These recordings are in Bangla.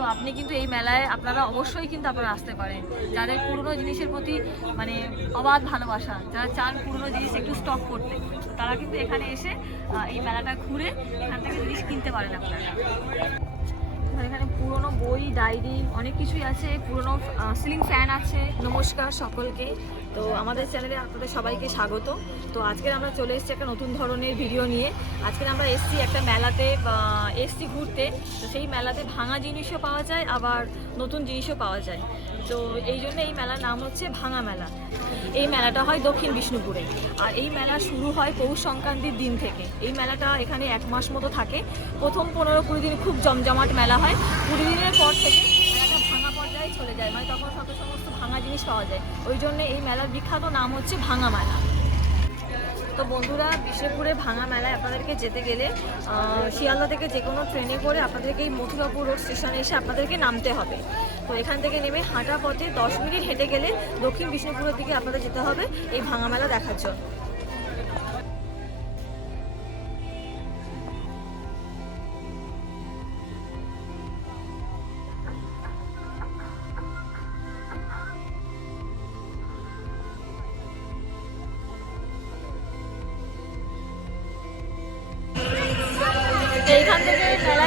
তো আপনি কিন্তু এই মেলায় আপনারা অবশ্যই কিন্তু আপনারা আসতে পারেন। যাদের পুরনো জিনিসের প্রতি মানে অবাধ ভালোবাসা, যারা চান পুরনো জিনিস একটু স্টক করতে, তারা কিন্তু এখানে এসে এই মেলাটা ঘুরে এখান থেকে জিনিস কিনতে পারেন আপনারা। এখানে পুরনো বই, ডায়েরি অনেক কিছুই আছে। পুরনো সিলিং ফ্যান আছে। নমস্কার সকলকে। তো আমাদের চ্যানেলে আপনাদের সবাইকে স্বাগত তো আজকে আমরা চলে এসেছি একটা নতুন ধরনের ভিডিও নিয়ে। আজকে আমরা এসেছি একটা মেলাতে এসছি ঘুরতে। তো সেই মেলাতে ভাঙা জিনিসও পাওয়া যায়, আবার নতুন জিনিসও পাওয়া যায়। তো এই জন্য এই মেলার নাম হচ্ছে ভাঙা মেলা। এই মেলাটা হয় দক্ষিণ বিষ্ণুপুরে। আর এই মেলা শুরু হয় পৌষ সংক্রান্তির দিন থেকে। এই মেলাটা এখানে এক মাস মতো থাকে। প্রথম পনেরো কুড়ি দিন খুব জমজমাট মেলা হয়। কুড়ি দিনের পর থেকে মেলাটা ভাঙা পর্যায়ে চলে যায়। মানে তখন শত সমস্ত ভাঙা জিনিস পাওয়া যায়। ওই জন্য এই মেলার বিখ্যাত নাম হচ্ছে ভাঙা মেলা। তো বন্ধুরা, বিষ্ণুপুরে ভাঙা মেলায় আপনাদেরকে যেতে গেলে শিয়ালদা থেকে যে কোনো ট্রেনে করে আপনাদেরকে এই মথুরাপুর রোড স্টেশনে এসে আপনাদেরকে নামতে হবে। তো এখান থেকে নেমে হাঁটা পথে দশ মিনিট হেঁটে গেলে দক্ষিণ বিষ্ণুপুরের দিকে আপনাদের যেতে হবে এই ভাঙা মেলা দেখার জন্য।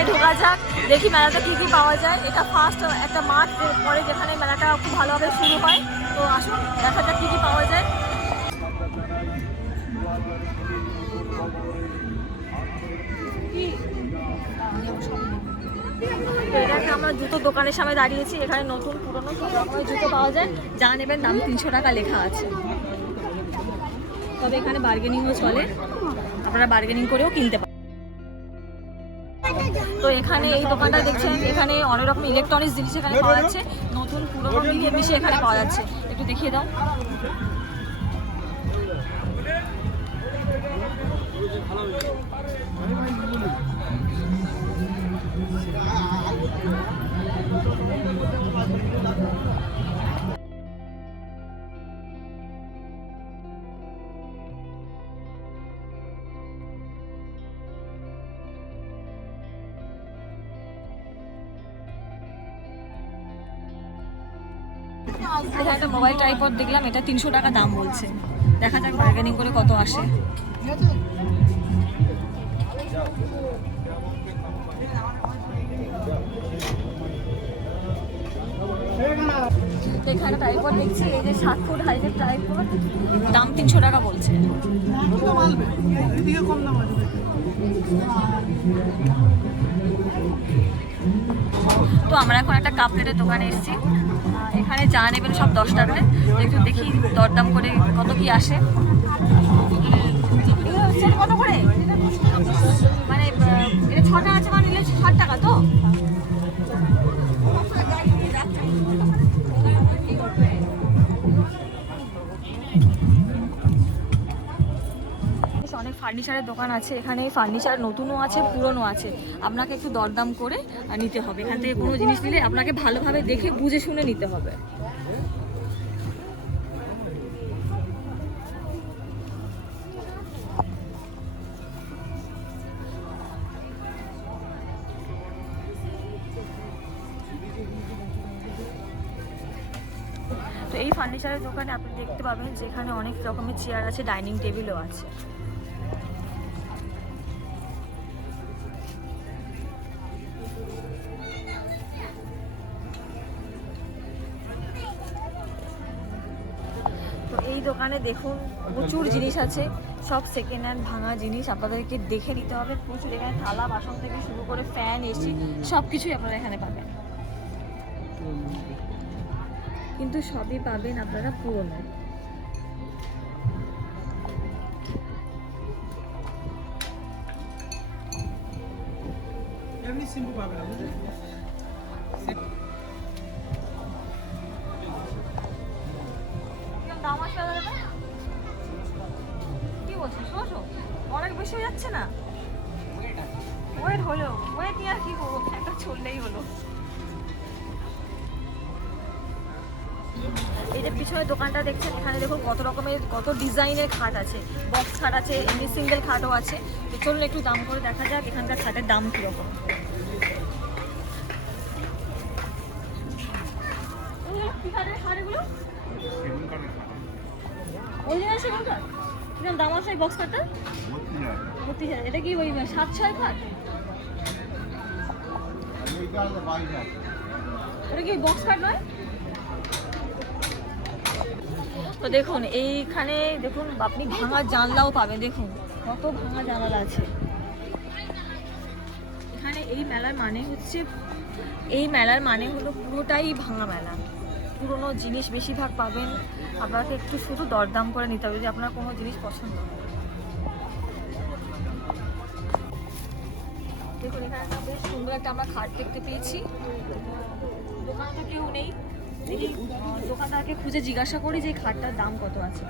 মেলায় ঢোকা যাক, দেখি মেলাতে কী কী পাওয়া যায়। এটা ফার্স্ট একটা মাঠ, পরে যেখানে মেলাটা খুব ভালোভাবে শুরু হয়। তো আসুন, দেখা যাক কী কী পাওয়া যায়। আমরা জুতো দোকানের সামনে দাঁড়িয়েছি, এখানে নতুন, পুরনো রকমের জুতো পাওয়া যায়। যা নেবেন দাম তিনশো টাকা লেখা আছে। তবে এখানে বার্গেনিংও চলে। আপনারা বার্গেনিং করেও কিনতে পারেন এখানে এই দোকানটা দেখছেন, এখানে অনেক রকম ইলেকট্রনিক্স জিনিস এখানে পাওয়া যাচ্ছে, নতুন পুরনো মিলিয়ে মিশিয়ে এখানে পাওয়া যাচ্ছে। একটু দেখিয়ে দাও। এখানে একটা মোবাইল ট্রাইপড দেখলাম, এটা তিনশো টাকা দাম বলছে। দেখা যাক বার্গেনিং করে কত আসে। এখানে ট্রাইপড দেখছি, এই যে সাত ফুট হাইটের ট্রাইপড দাম তিনশো টাকা বলছে। তো আমরা এখন একটা কাপ প্লেটের দোকানে এসেছি। এখানে চা নেবেন সব দশ টাকা একটু দেখি দরদাম করে কত কি আসে। কত করে? মানে এটা ছটা আছে মানে ষাট টাকা তো? ফার্নিচারের দোকান আছে, এখানে ফার্নিচার নতুনও আছে, পুরনো আছে। আপনাকে একটু দরদাম করে নিতে হবে। এখান থেকে কোনো জিনিস নিলে আপনাকে ভালোভাবে দেখে বুঝে শুনে নিতে হবে। তো এই ফার্নিচারের দোকানে আপনি দেখতে পাবেন যে এখানে অনেক রকমের চেয়ার আছে, ডাইনিং টেবিলও আছে। দোকানে দেখুন প্রচুর জিনিস আছে। সব সেকেন্ড হ্যান্ড ভাঙা জিনিস আপনাদেরকে দেখে নিতে হবে। প্রচুর এখানে থালা, বাসন থেকে শুরু করে ফ্যান এসি সব কিছুই আপনারা এখানে পাবেন। কিন্তু সবই পাবেন আপনারা পুরনো। এমনি সিম্পল পাবে আচ্ছা, ছশো ছশো অনেক বেশি হয়ে যাচ্ছে না? ওয়েট হলো। ওয়েট নিয়ে আর কি করব একটা চললেই হলো। এই যে পিছনের দোকানটা দেখছেন এখানে দেখুন কত রকমের কত ডিজাইনের খাট আছে। বক্স খাট আছে এমনি সিঙ্গেল খাটও আছে। তো চলুন একটু দাম করে দেখা যাক এখানকার খাটের দাম কীরকম। কি খাটের খাটগুলো ওই জায়গায় সেগুলো কীরকম দাম আছে বক্স কাঠটা বত্রিশ হাজার। এটা কি ওই সাত ছয় হাজার এটা কি বক্স কাট নয়? তো দেখুন, এইখানে দেখুন, আপনি ভাঙা জানলাও পাবেন। দেখুন, কত ভাঙা জানালা আছে। এখানে এই মেলার মানে হচ্ছে, এই মেলার মানে হলো পুরোটাই ভাঙা মেলা। পুরোনো জিনিস বেশিরভাগ পাবেন। আপনাকে একটু শুধু দরদাম করে নিতে হবে যদি আপনার কোনো জিনিস পছন্দ হয় দেখুন, এখানে বেশ সুন্দর একটা আমরা খাট দেখতে পেয়েছি। দোকানটা কেউ নেই। দোকানদারকে খুঁজে জিজ্ঞাসা করি যে খাটটার দাম কত আছে।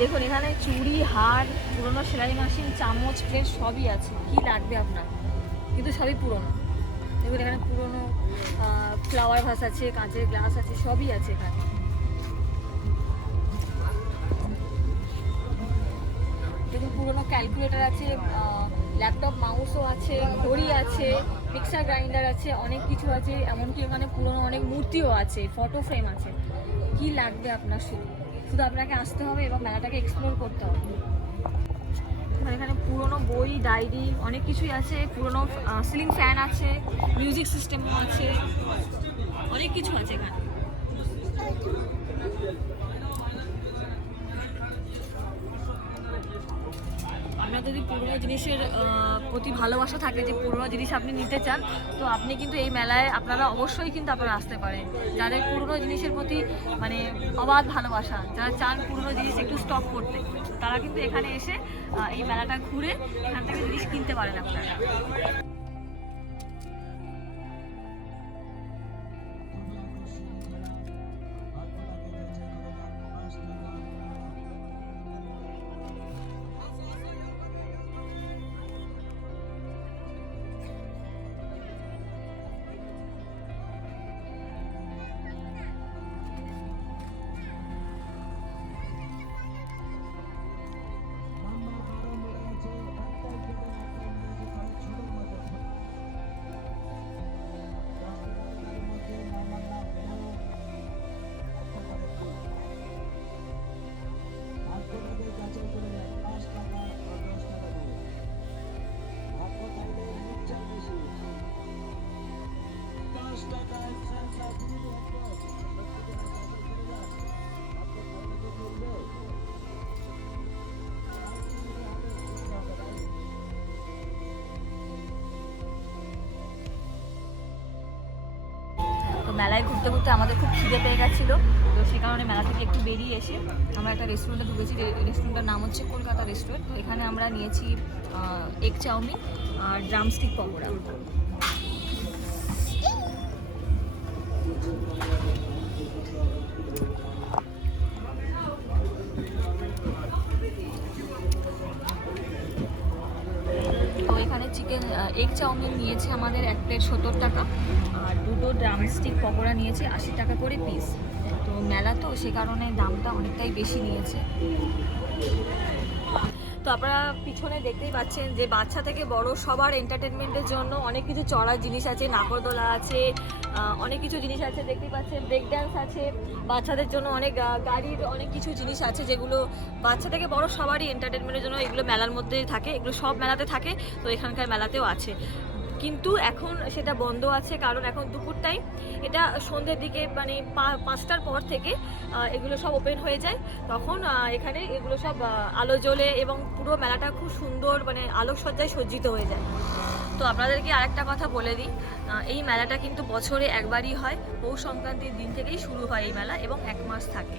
দেখুন, এখানে চুড়ি, হার, পুরনো সেলাই মেশিন চামচ প্লেট সবই আছে। কি লাগবে আপনার? কিন্তু সবই পুরনো। দেখুন, এখানে পুরনো ফ্লাওয়ার ভাস আছে, কাঁচের গ্লাস আছে, সবই আছে এখানে। দেখুন, পুরনো ক্যালকুলেটার আছে ল্যাপটপ মাউসও আছে, ঘড়ি আছে মিক্সার গ্রাইন্ডার আছে, অনেক কিছু আছে, এমনকি এখানে পুরনো অনেক মূর্তিও আছে ফটো ফ্রেম আছে। কি লাগবে আপনার শুধু? শুধু আপনাকে আসতে হবে এবং মেলাটাকে এক্সপ্লোর করতে হবে। এখানে পুরনো বই ডায়েরি অনেক কিছুই আছে। পুরনো সিলিং ফ্যান আছে মিউজিক সিস্টেমও আছে। অনেক কিছু আছে এখানে। যদি পুরনো জিনিসের প্রতি ভালোবাসা থাকে যে পুরনো জিনিস আপনি নিতে চান, তো আপনি কিন্তু এই মেলায় আপনারা অবশ্যই কিন্তু আপনারা আসতে পারেন। যাদের পুরনো জিনিসের প্রতি মানে অবাধ ভালোবাসা, যারা চান পুরনো জিনিস একটু স্টক করতে, তারা কিন্তু এখানে এসে এই মেলাটা ঘুরে এখান থেকে জিনিস কিনতে পারেন আপনারা। মেলায় ঘুরতে ঘুরতে আমাদের খুব খিদে পেয়ে গেছিল। তো সে কারণে মেলা থেকে একটু বেরিয়ে এসে আমরা একটা রেস্টুরেন্টে ঢুকেছি। রেস্টুরেন্টের নাম হচ্ছে কলকাতা রেস্টুরেন্ট এখানে আমরা নিয়েছি এগ চাউমিন আর drumstick pakora. Chicken egg chowmein নিয়েছে আমাদের এক প্লেট সত্তর টাকা। আর দুটো ড্রামস্টিক পকোড়া নিয়েছে, আশি টাকা করে পিস তো মেলা তো, সে কারণে দামটা অনেকটাই বেশি নিয়েছে। তো আপনারা পিছনে দেখতেই পাচ্ছেন যে বাচ্চা থেকে বড় সবার এন্টারটেনমেন্টের জন্য অনেক কিছু চড়ার জিনিস আছে নাকরদোলা আছে অনেক কিছু জিনিস আছে, দেখতেই পাচ্ছেন ব্রেক ড্যান্স আছে, বাচ্চাদের জন্য অনেক গাড়ির অনেক কিছু জিনিস আছে যেগুলো বাচ্চা থেকে বড় সবারই এন্টারটেনমেন্টের জন্য এগুলো মেলার মধ্যেই থাকে, এগুলো সব মেলাতে থাকে, তো এখানকার মেলাতেও আছে। কিন্তু এখন সেটা বন্ধ আছে, কারণ এখন দুপুর টাইম এটা সন্ধ্যের দিকে মানে পাঁচটার পর থেকে এগুলো সব ওপেন হয়ে যায়। তখন এখানে এগুলো সব আলো জ্বলে এবং পুরো মেলাটা খুব সুন্দর মানে আলোকসজ্জায় সজ্জিত হয়ে যায়। তো আপনাদেরকে আরেকটা কথা বলে দিই এই মেলাটা কিন্তু বছরে একবারই হয়। পৌষ সংক্রান্তির দিন থেকেই শুরু হয় এই মেলা এবং এক মাস থাকে।